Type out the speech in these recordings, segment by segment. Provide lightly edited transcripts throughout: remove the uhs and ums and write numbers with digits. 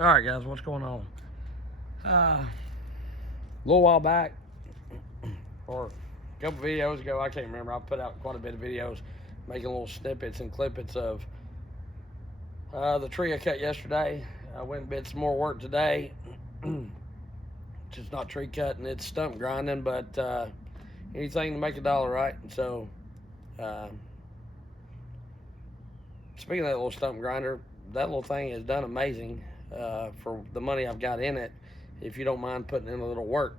All right, guys, what's going on? A little while back, or a couple videos ago, I can't remember. I put out quite a bit of videos, making little snippets and clippets of the tree I cut yesterday. I went and did some more work today. Just not tree cutting, it's stump grinding, but anything to make a dollar, right? So, speaking of that little stump grinder, that little thing has done amazing for the money I've got in it. If you don't mind putting in a little work,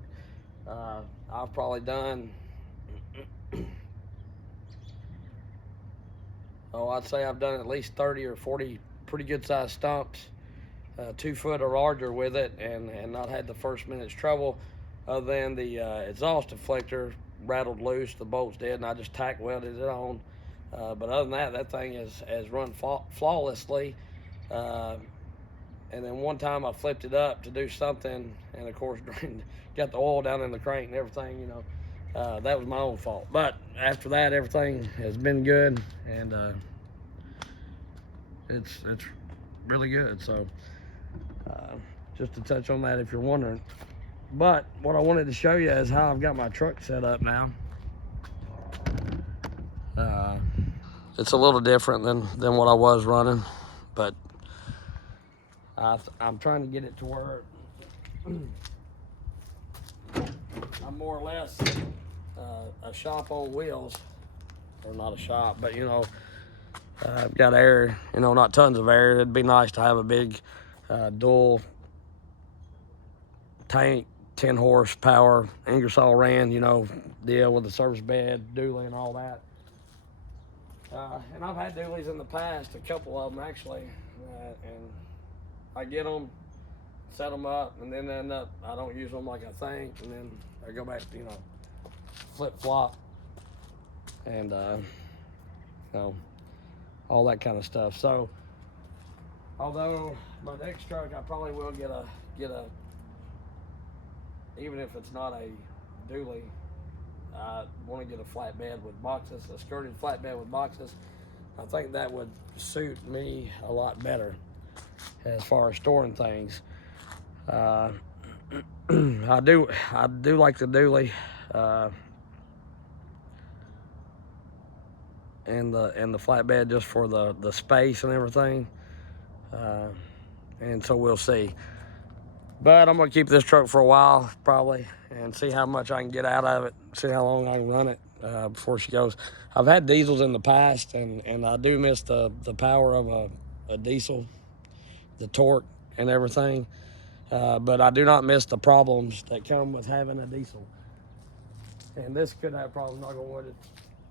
I've probably done, I'd say I've done at least 30 or 40 pretty good sized stumps, 2 foot or larger with it, and not had the first minute's trouble, other than the exhaust deflector rattled loose, the bolt's dead, and I just tack welded it on. But other than that, that thing has run flawlessly. And then one time I flipped it up to do something, and of course got the oil down in the crank and everything. That was my own fault. But after that, everything has been good, and it's really good. So just to touch on that, if you're wondering. But what I wanted to show you is how I've got my truck set up now. It's a little different than what I was running, but I'm trying to get it to where I'm more or less a shop on wheels, or not a shop, but I've got air, not tons of air. It'd be nice to have a big dual tank, 10 horsepower, Ingersoll Rand, deal with the service bed, dually and all that. And I've had dualies in the past, a couple of them actually, and I get them, set them up, and then end up, I don't use them like I think, and then I go back to, flip-flop, and, all that kind of stuff. So, although my next truck, I probably will get a, even if it's not a dually, I want to get a flatbed with boxes, a skirted flatbed with boxes. I think that would suit me a lot better as far as storing things. I do like the dually, and the flatbed just for the space and everything. And so we'll see. But I'm gonna keep this truck for a while probably, and see how much I can get out of it, see how long I can run it before she goes. I've had diesels in the past, and I do miss the power of a diesel, the torque and everything, but I do not miss the problems that come with having a diesel. And this could have problems, knock on wood.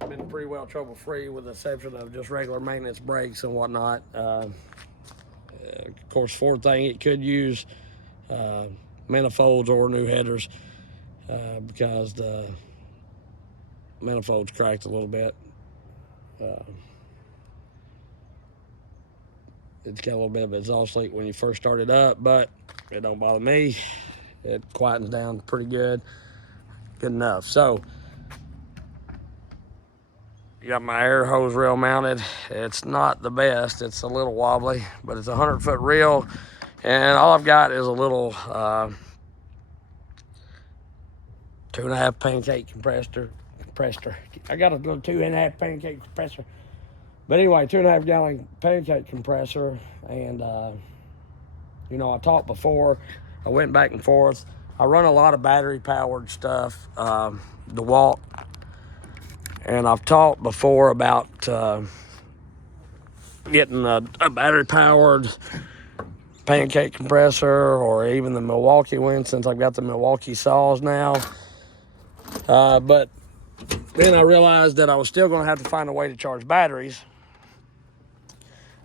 It's been pretty well trouble-free, with the exception of just regular maintenance brakes and whatnot. Of course, Ford thing, it could use manifolds or new headers, because the manifolds cracked a little bit. It's got a little bit of exhaust leak when you first start it up, but it don't bother me. It quietens down pretty good enough. So, you got my air hose reel mounted. It's not the best, it's a little wobbly, but it's a 100-foot reel, and all I've got is a little 2.5 pancake compressor. I got a little 2.5 pancake compressor. But anyway, 2.5 gallon pancake compressor, and I talked before, I went back and forth. I run a lot of battery powered stuff, DeWalt, and I've talked before about getting a battery powered pancake compressor, or even the Milwaukee one, since I've got the Milwaukee saws now. But then I realized that I was still going to have to find a way to charge batteries.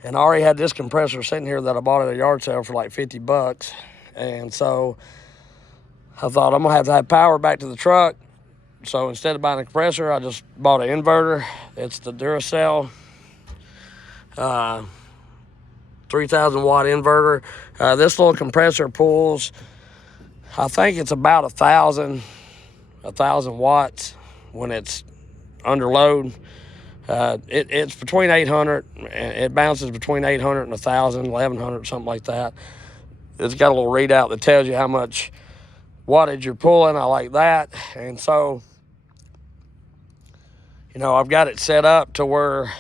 And I already had this compressor sitting here that I bought at a yard sale for like $50. And so I thought, I'm going to have power back to the truck. So instead of buying a compressor, I just bought an inverter. It's the Duracell 3,000 watt inverter. This little compressor pulls, I think it's about 1,000 watts when it's under load. It's between 800, it bounces between 800 and 1,000, 1,100, something like that. it's got a little readout that tells you how much wattage you're pulling. I like that. And so, you know, I've got it set up to where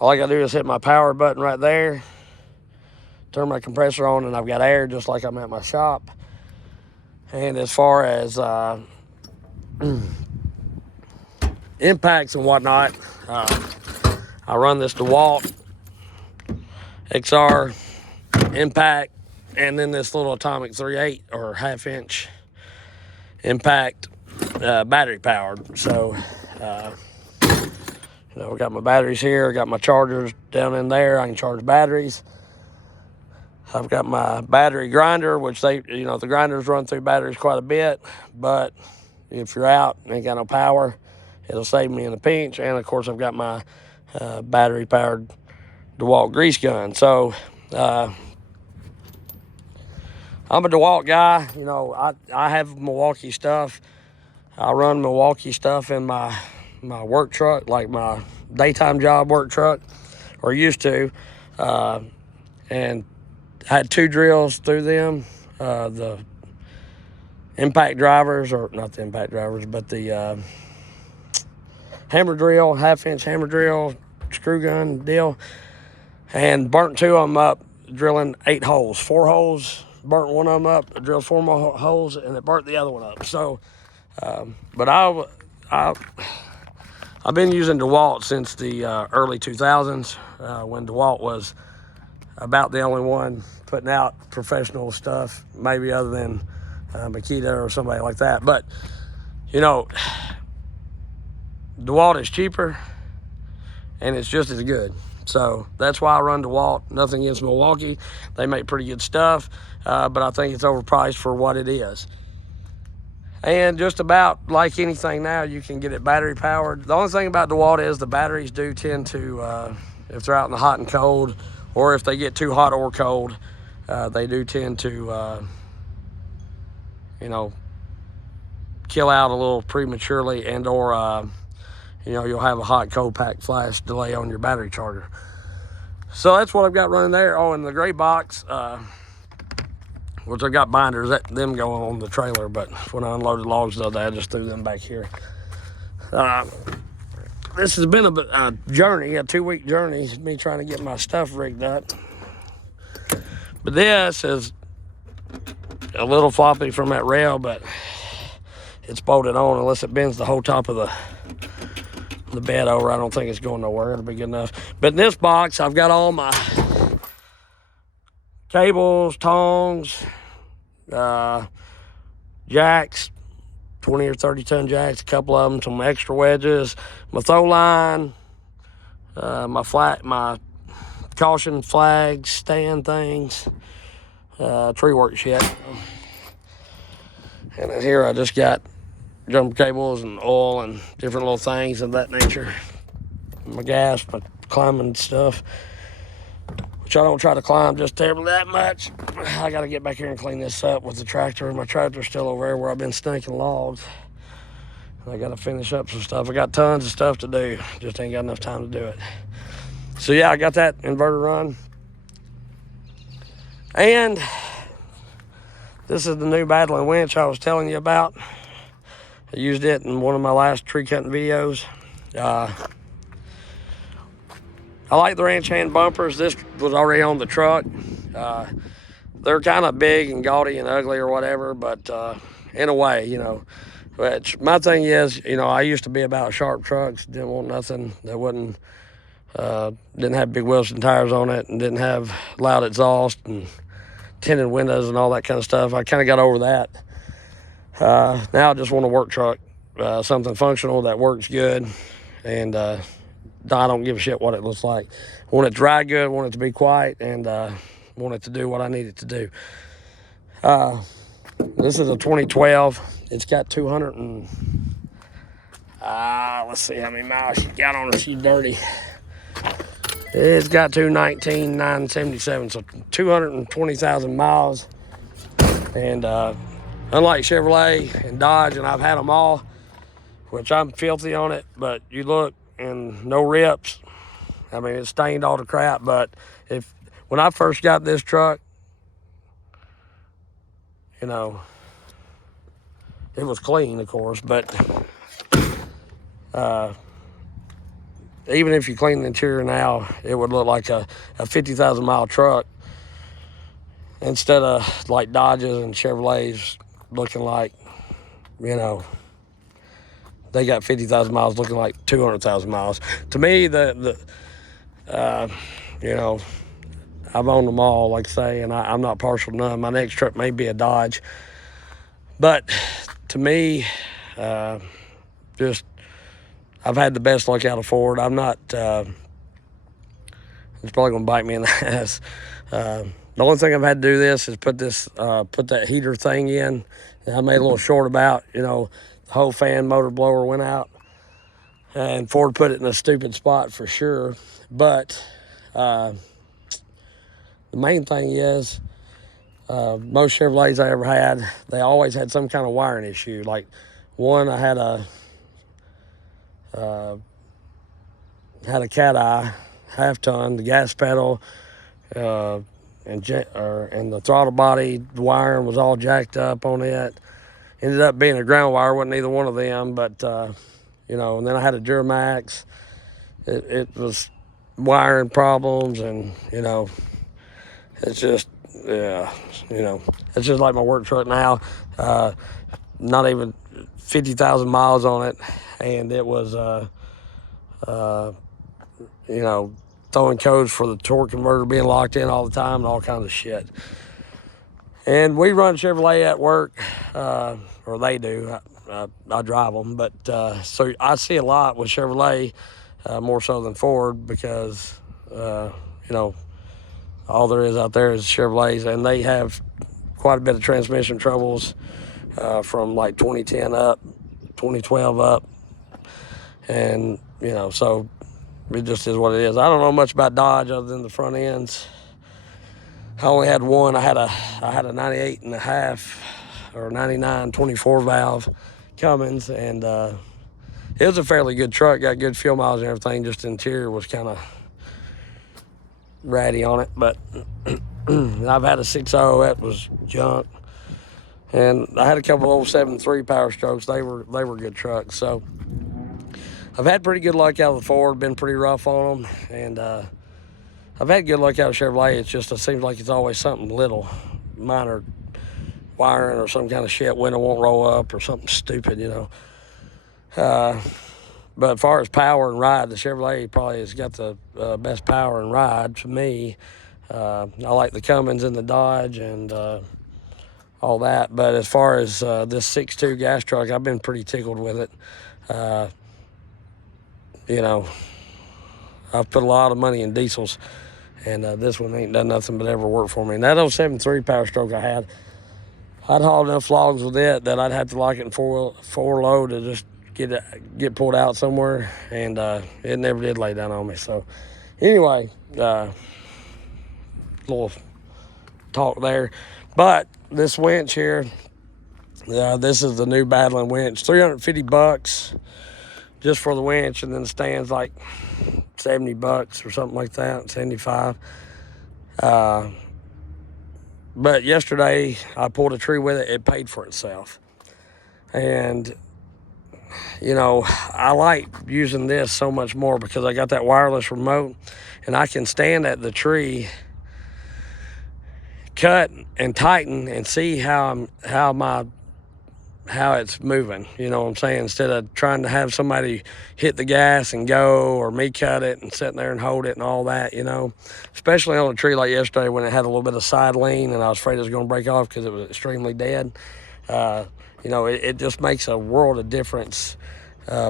all I got to do is hit my power button right there, turn my compressor on, and I've got air just like I'm at my shop. And as far as impacts and whatnot, I run this DeWalt XR impact, and then this little Atomic 3/8 or half-inch impact, battery powered. So, you know, I got my batteries here. I got my chargers down in there. I can charge batteries. I've got my battery grinder, which the grinders run through batteries quite a bit. But if you're out and ain't got no power, it'll save me in a pinch. And of course, I've got my battery powered DeWalt grease gun. So, I'm a DeWalt guy. You know, I have Milwaukee stuff. I run Milwaukee stuff in my work truck, like my daytime job work truck, or used to. And I had 2 drills through them. The impact drivers, or not the impact drivers, but the hammer drill, half-inch hammer drill, screw gun deal, and burnt 2 of them up drilling 8 holes. 4 holes, burnt one of them up, drilled 4 more holes, and it burnt the other one up. So, but I've been using DeWalt since the early 2000s, when DeWalt was about the only one putting out professional stuff, maybe other than Makita or somebody like that. But, you know, DeWalt is cheaper and it's just as good. So that's why I run DeWalt. Nothing against Milwaukee. They make pretty good stuff, but I think it's overpriced for what it is. And just about like anything now, you can get it battery powered. The only thing about DeWalt is the batteries do tend to, if they're out in the hot and cold, or if they get too hot or cold, they do tend to, you know, kill out a little prematurely, and or, you know, you'll have a hot cold pack flash delay on your battery charger. So that's what I've got running there. Oh, and the gray box, which I got binders, them going on the trailer, but when I unloaded logs the other day, I just threw them back here. This has been a journey, a 2-week journey, me trying to get my stuff rigged up. But this is a little floppy from that rail, but it's bolted on unless it bends the whole top of the bed over. I don't think it's going nowhere. It'll be good enough. But in this box, I've got all my cables, tongs, jacks, 20 or 30 ton jacks, a couple of them, some extra wedges, my throw line, my caution flags, stand things, tree work shit. And then here I just got jumper cables and oil and different little things of that nature. My gas, my climbing stuff, which I don't try to climb just terribly that much. I got to get back here and clean this up with the tractor. My tractor's still over there where I've been snaking logs. I got to finish up some stuff. I got tons of stuff to do. Just ain't got enough time to do it. So yeah, I got that inverter run. And this is the new Badland winch I was telling you about. I used it in one of my last tree cutting videos. I like the ranch hand bumpers. This was already on the truck. They're kind of big and gaudy and ugly or whatever, but in a way, you know. But my thing is, you know, I used to be about sharp trucks. Didn't want nothing that wouldn't, didn't have big Wilson tires on it, and didn't have loud exhaust and tinted windows and all that kind of stuff. I kind of got over that. Now I just want a work truck, something functional that works good, and I don't give a shit what it looks like. I want it to ride good, I want it to be quiet, and want it to do what I need it to do. This is a 2012. It's got 200 and, let's see how many miles she got on her. She's dirty. It's got 219,977, so 220,000 miles. And unlike Chevrolet and Dodge, and I've had them all, which I'm filthy on it, but you look and no rips. I mean, it's stained all the crap, but when I first got this truck, you know, it was clean, of course, but even if you clean the interior now, it would look like a 50,000 mile truck instead of like Dodges and Chevrolets looking like, you know, they got 50,000 miles looking like 200,000 miles. To me, you know, I've owned them all, like I say, and I'm not partial to none. My next truck may be a Dodge. But to me, just I've had the best luck out of Ford. I'm not, it's probably going to bite me in the ass. The only thing I've had to do this is put that heater thing in. I made a little short about, you know, the whole fan motor blower went out. And Ford put it in a stupid spot for sure. But the main thing is, most Chevrolets I ever had, they always had some kind of wiring issue. Like one, I had a cat eye, half ton, the gas pedal, and the throttle body, the wiring was all jacked up on it. Ended up being a ground wire, wasn't either one of them, but you know, and then I had a Duramax. It was wiring problems, and you know, it's just, yeah, you know, it's just like my work truck now. Not even 50,000 miles on it, and it was, you know, throwing codes for the torque converter being locked in all the time and all kinds of shit. And we run Chevrolet at work, or they do. I drive them, but so I see a lot with Chevrolet, more so than Ford, because you know, all there is out there is Chevrolets, and they have quite a bit of transmission troubles from like 2010 up, 2012 up, and you know, so it just is what it is. I don't know much about Dodge other than the front ends. I only had one. I had a 98 and a half or 99 24 valve Cummins, and it was a fairly good truck. Got good fuel miles and everything. Just the interior was kind of ratty on it. But I've had a 6.0 that was junk, and I had a couple old 7.3 Power Strokes. They were good trucks. So I've had pretty good luck out of the Ford. Been pretty rough on them, and I've had good luck out of Chevrolet. It seems like it's always something little, minor wiring or some kind of shit. Window won't roll up or something stupid, you know. But as far as power and ride, the Chevrolet probably has got the best power and ride to me. I like the Cummins and the Dodge and all that. But as far as this 6.2 gas truck, I've been pretty tickled with it. You know, I've put a lot of money in diesels, and this one ain't done nothing but ever work for me. And that 07.3 Power Stroke I had, I'd haul enough logs with it that I'd have to lock it in four low to just get pulled out somewhere, and it never did lay down on me. So anyway, little talk there. But this winch here, this is the new Badland winch, $350 just for the winch, and then the stands like $70 or something like that, 75. But yesterday I pulled a tree with it. It paid for itself. And, you know, I like using this so much more because I got that wireless remote, and I can stand at the tree, cut and tighten, and see how it's moving, you know what I'm saying, instead of trying to have somebody hit the gas and go, or me cut it and sit there and hold it and all that, you know, especially on a tree like yesterday when it had a little bit of side lean and I was afraid it was going to break off because it was extremely dead. You know, it just makes a world of difference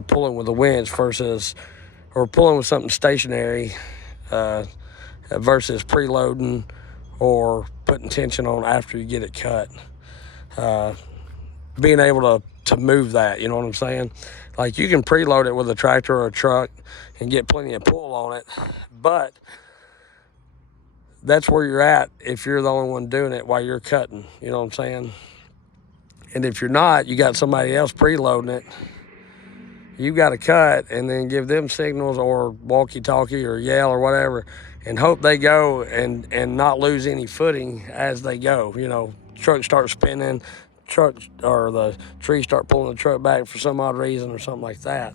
pulling with a winch or pulling with something stationary versus preloading or putting tension on after you get it cut. Being able to move that, you know what I'm saying? Like, you can preload it with a tractor or a truck and get plenty of pull on it, but that's where you're at if you're the only one doing it while you're cutting, you know what I'm saying? And if you're not, you got somebody else preloading it, you got to cut and then give them signals or walkie-talkie or yell or whatever, and hope they go and not lose any footing as they go. You know, truck starts spinning, truck or the trees start pulling the truck back for some odd reason or something like that.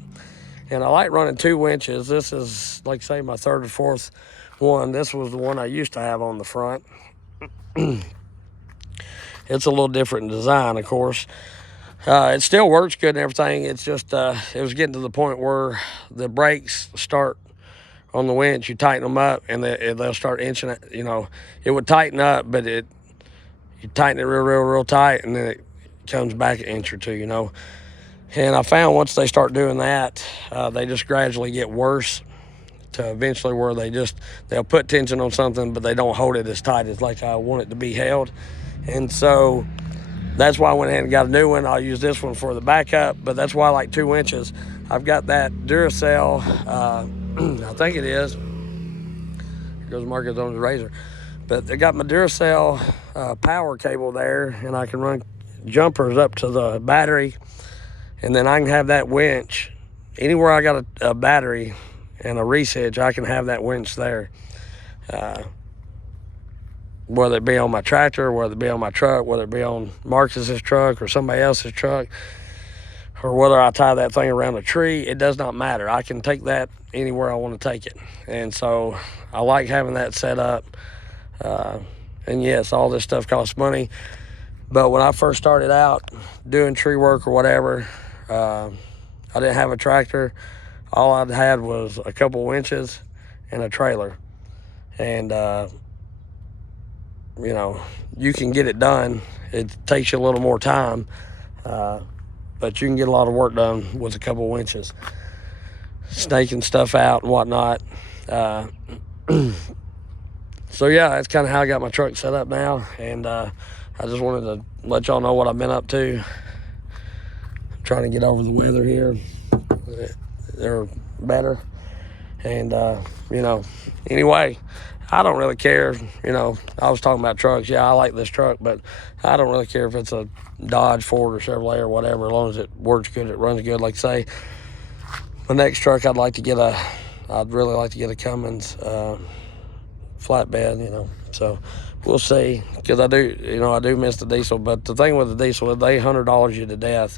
And I like running 2 winches. This is, like say, my 3rd or 4th one. This was the one I used to have on the front. It's a little different in design, of course. It still works good and everything. It's just it was getting to the point where the brakes start on the winch. You tighten them up, and they'll start inching it. You know, it would tighten up, but you tighten it real tight, and then it comes back an inch or two. You know, and I found once they start doing that, they just gradually get worse to eventually where they'll put tension on something, but they don't hold it as tight as like I want it to be held. And so that's why I went ahead and got a new one. I'll use this one for the backup, but that's why I like 2 winches. I've got that Duracell, I think it is. Here goes Marcus on his razor. But I got my Duracell power cable there, and I can run jumpers up to the battery, and then I can have that winch. Anywhere I got a battery and a reach hitch, I can have that winch there. Whether it be on my tractor, whether it be on my truck, whether it be on Marcus's truck or somebody else's truck, or whether I tie that thing around a tree, it does not matter. I can take that anywhere I want to take it. And so I like having that set up. And yes, all this stuff costs money. But when I first started out doing tree work or whatever, I didn't have a tractor. All I had was a couple winches and a trailer. And, you know, you can get it done. It takes you a little more time, but you can get a lot of work done with a couple winches, snaking stuff out and whatnot. So yeah, that's kind of how I got my truck set up now, and I just wanted to let y'all know what I've been up to. I'm trying to get over the weather here. They're better, and you know, anyway, I don't really care. You know, I was talking about trucks. Yeah, I like this truck, but I don't really care if it's a Dodge, Ford, or Chevrolet or whatever, as long as it works good, it runs good. Like say, my next truck, I'd really like to get a Cummins flatbed, you know. So we'll see, because I do miss the diesel. But the thing with the diesel is they $100 you to death.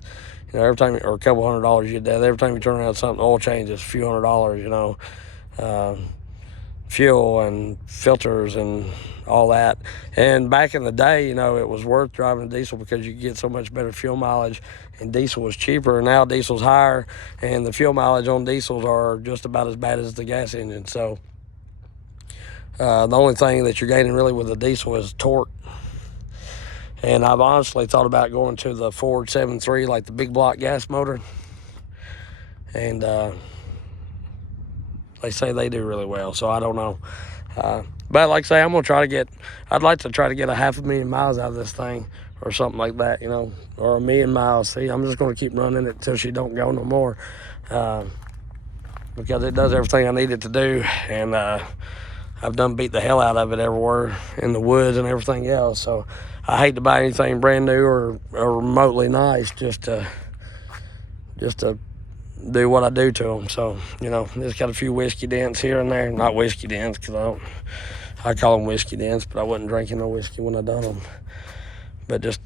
You know, every time, or a couple $100 you to death. Every time you turn around, something, oil changes, a few $100, you know. Fuel and filters and all that. And back in the day, you know, it was worth driving diesel because you get so much better fuel mileage, and diesel was cheaper. Now diesel's higher, and the fuel mileage on diesels are just about as bad as the gas engine. So the only thing that you're gaining really with the diesel is torque. And I've honestly thought about going to the Ford 7.3, like the big block gas motor. And they say they do really well, so I don't know. But like I say, I'd like to try to get 500,000 miles out of this thing or something like that, you know, or 1,000,000 miles. See, I'm just going to keep running it until she don't go no more, because it does everything I need it to do. And I've done beat the hell out of it everywhere in the woods and everything else. So I hate to buy anything brand new or remotely nice just to do what I do to them. So, you know, just got a few whiskey dents here and there. Not whiskey dents, because I call them whiskey dents, but I wasn't drinking no whiskey when I done them. But just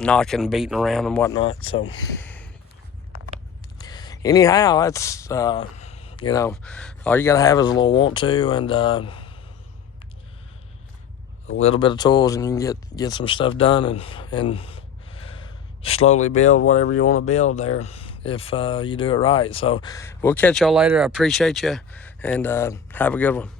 knocking, beating around and whatnot. So anyhow, that's, you know, all you got to have is a little want to and a little bit of tools, and you can get some stuff done and slowly build whatever you want to build there, if you do it right. So we'll catch y'all later. I appreciate you, and have a good one.